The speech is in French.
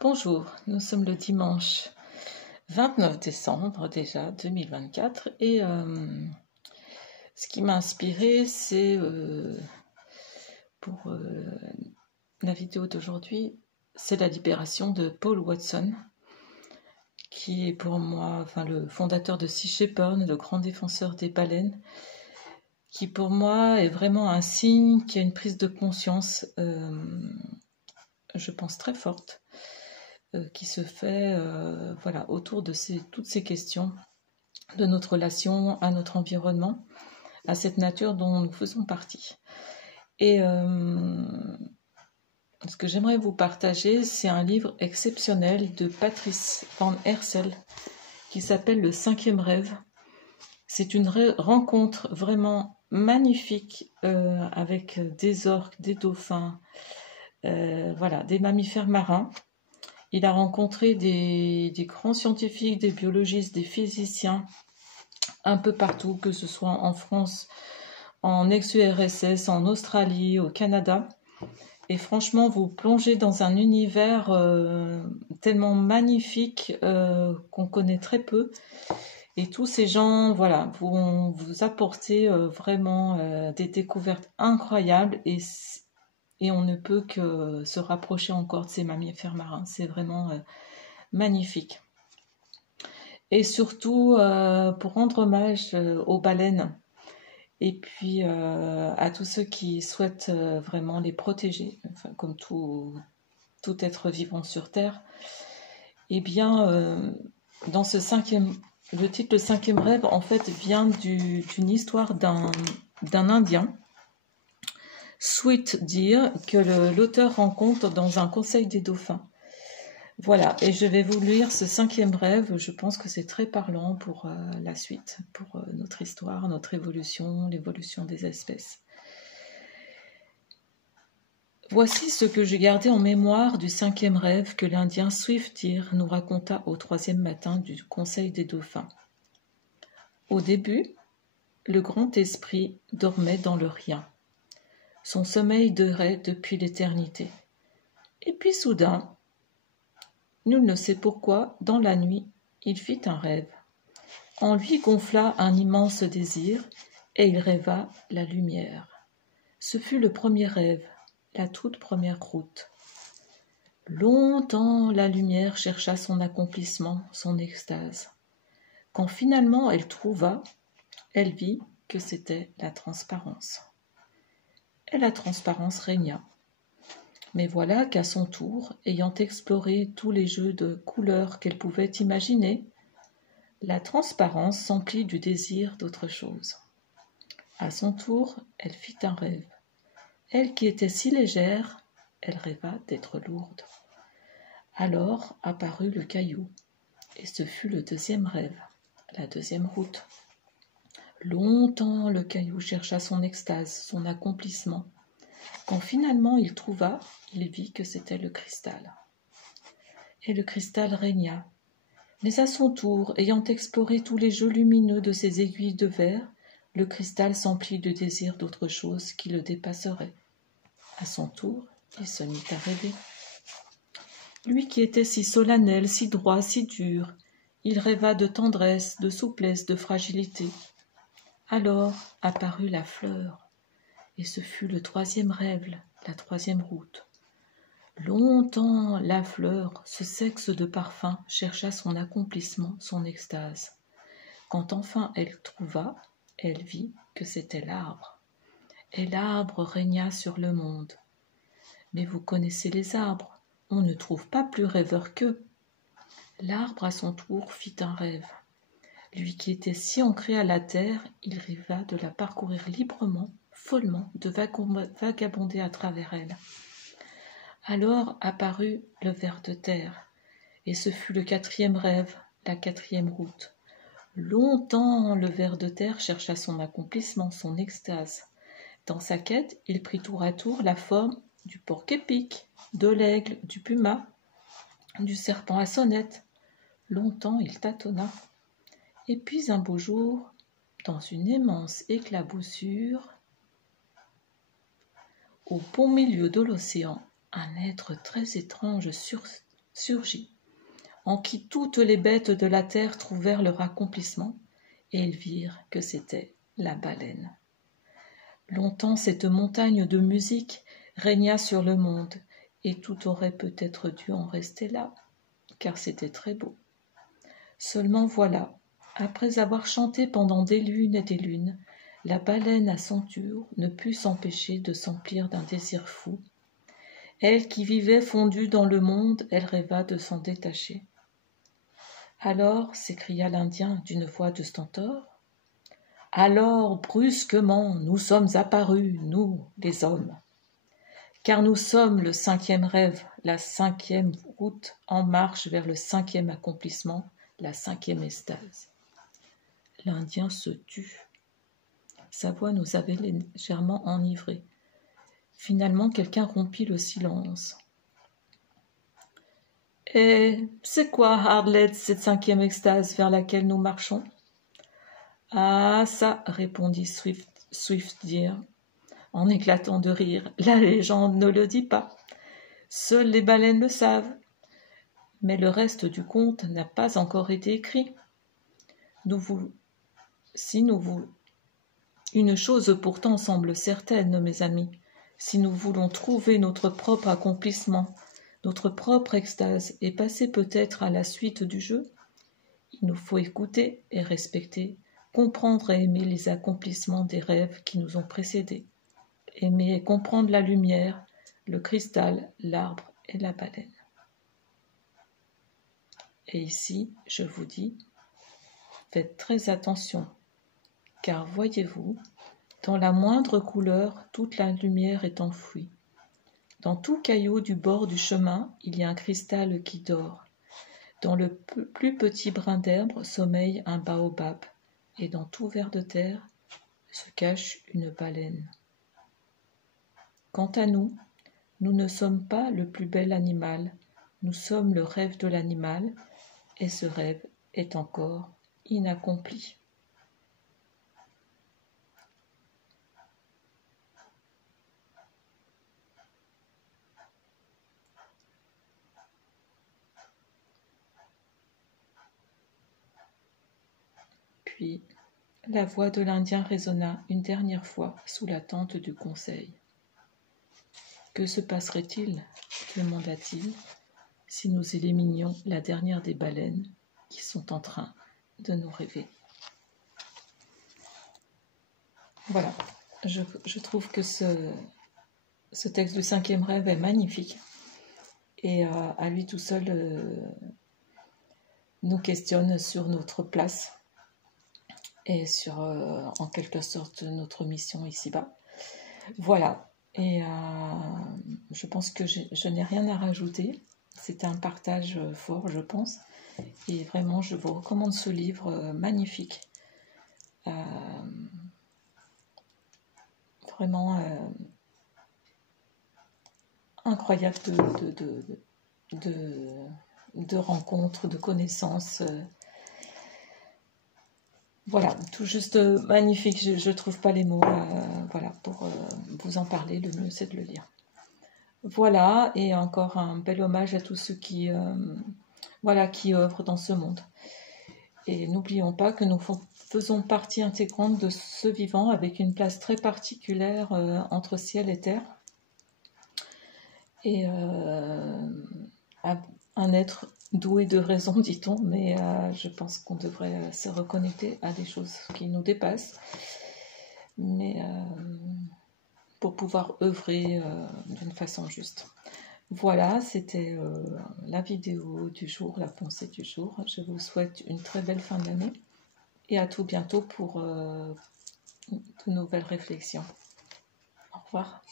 Bonjour, nous sommes le dimanche 29 décembre déjà 2024 et ce qui m'a inspiré c'est pour la vidéo d'aujourd'hui, c'est la libération de Paul Watson qui est pour moi le fondateur de Sea Shepherd, le grand défenseur des baleines, qui pour moi est vraiment un signe qu'il y a une prise de conscience, je pense très forte, qui se fait autour de toutes ces questions de notre relation à notre environnement, à cette nature dont nous faisons partie. Et ce que j'aimerais vous partager, c'est un livre exceptionnel de Patrice Van Hersel qui s'appelle Le 5e rêve. C'est une rencontre vraiment magnifique avec des orques, des dauphins, des mammifères marins. Il a rencontré des grands scientifiques, des biologistes, des physiciens, un peu partout, que ce soit en France, en ex-URSS, en Australie, au Canada. Et franchement, vous plongez dans un univers tellement magnifique qu'on connaît très peu. Et tous ces gens, vont vous apporter vraiment des découvertes incroyables et on ne peut que se rapprocher encore de ces mammifères marins. C'est vraiment magnifique. Et surtout pour rendre hommage aux baleines et puis à tous ceux qui souhaitent vraiment les protéger, comme tout être vivant sur Terre. Eh bien, dans ce le titre Le 5e rêve, en fait, vient d'une histoire d'un Indien, Sweet Deer, que l'auteur rencontre dans un conseil des dauphins. Voilà, et je vais vous lire ce 5e rêve. Je pense que c'est très parlant pour la suite, pour notre histoire, notre évolution, l'évolution des espèces. Voici ce que j'ai gardé en mémoire du 5e rêve que l'Indien Swift Deer nous raconta au 3e matin du conseil des dauphins. Au début, le grand esprit dormait dans le rien. Son sommeil durait depuis l'éternité. Et puis soudain, nul ne sait pourquoi, dans la nuit, il fit un rêve. En lui gonfla un immense désir, et il rêva la lumière. Ce fut le premier rêve, la toute première route. Longtemps la lumière chercha son accomplissement, son extase. Quand finalement elle trouva, elle vit que c'était la transparence. Et la transparence régna. Mais voilà qu'à son tour, ayant exploré tous les jeux de couleurs qu'elle pouvait imaginer, la transparence s'emplit du désir d'autre chose. À son tour, elle fit un rêve. Elle qui était si légère, elle rêva d'être lourde. Alors apparut le caillou, et ce fut le 2e rêve, la 2e route. Longtemps le caillou chercha son extase, son accomplissement. Quand finalement il trouva, il vit que c'était le cristal. Et le cristal régna. Mais à son tour, ayant exploré tous les jeux lumineux de ses aiguilles de verre, le cristal s'emplit de désir d'autre chose qui le dépasserait. À son tour, il se mit à rêver. Lui qui était si solennel, si droit, si dur, il rêva de tendresse, de souplesse, de fragilité. Alors apparut la fleur, et ce fut le 3e rêve, la 3e route. Longtemps la fleur, ce sexe de parfum, chercha son accomplissement, son extase. Quand enfin elle trouva, elle vit que c'était l'arbre. Et l'arbre régna sur le monde. Mais vous connaissez les arbres, on ne trouve pas plus rêveur qu'eux. L'arbre à son tour fit un rêve. Lui qui était si ancré à la terre, il rêva de la parcourir librement, follement, de vagabonder à travers elle. Alors apparut le ver de terre, et ce fut le 4e rêve, la 4e route. Longtemps le ver de terre chercha son accomplissement, son extase. Dans sa quête, il prit tour à tour la forme du porc-épic, de l'aigle, du puma, du serpent à sonnette. Longtemps il tâtonna. Et puis un beau jour, dans une immense éclaboussure, au beau milieu de l'océan, un être très étrange surgit, en qui toutes les bêtes de la terre trouvèrent leur accomplissement, et ils virent que c'était la baleine. Longtemps cette montagne de musique régna sur le monde, et tout aurait peut-être dû en rester là, car c'était très beau. Seulement voilà, après avoir chanté pendant des lunes et des lunes, la baleine à son tour ne put s'empêcher de s'emplir d'un désir fou. Elle qui vivait fondue dans le monde, elle rêva de s'en détacher. Alors, s'écria l'Indien d'une voix de stentor, « alors, brusquement, nous sommes apparus, nous, les hommes. Car nous sommes le 5e rêve, la 5e route en marche vers le 5e accomplissement, la 5e extase. » L'Indien se tut. Sa voix nous avait légèrement enivrés. Finalement, quelqu'un rompit le silence. « Et c'est quoi, Hardlet, cette 5e extase vers laquelle nous marchons ?»« Ah, ça, répondit Swiftdeer, en éclatant de rire. La légende ne le dit pas. Seules les baleines le savent. Mais le reste du conte n'a pas encore été écrit. Une chose pourtant semble certaine, mes amis. Si nous voulons trouver notre propre accomplissement, notre propre extase et passer peut-être à la suite du jeu, il nous faut écouter et respecter, comprendre et aimer les accomplissements des rêves qui nous ont précédés, aimer et comprendre la lumière, le cristal, l'arbre et la baleine. Et ici, je vous dis, faites très attention, car voyez-vous, dans la moindre couleur, toute la lumière est enfouie. Dans tout caillou du bord du chemin, il y a un cristal qui dort. Dans le plus petit brin d'herbe sommeille un baobab, et dans tout ver de terre se cache une baleine. Quant à nous, nous ne sommes pas le plus bel animal, nous sommes le rêve de l'animal, et ce rêve est encore inaccompli. Puis, la voix de l'Indien résonna une dernière fois sous la tente du conseil. Que se passerait-il, demanda-t-il, si nous éliminions la dernière des baleines qui sont en train de nous rêver? Voilà, je trouve que ce texte du 5e rêve est magnifique et à lui tout seul nous questionne sur notre place et sur, en quelque sorte, notre mission ici-bas. Voilà, et je pense que je n'ai rien à rajouter. C'est un partage fort, je pense, et vraiment, je vous recommande ce livre magnifique. Vraiment incroyable de rencontres, de connaissances. Voilà, tout juste magnifique, je ne trouve pas les mots voilà, pour vous en parler, le mieux c'est de le lire. Voilà, et encore un bel hommage à tous ceux qui œuvrent dans ce monde. Et n'oublions pas que nous faisons partie intégrante de ce vivant avec une place très particulière entre ciel et terre. Et un être doué de raison, dit-on, mais je pense qu'on devrait se reconnecter à des choses qui nous dépassent, mais pour pouvoir œuvrer d'une façon juste. Voilà, c'était la vidéo du jour, la pensée du jour. Je vous souhaite une très belle fin d'année et à tout bientôt pour de nouvelles réflexions. Au revoir.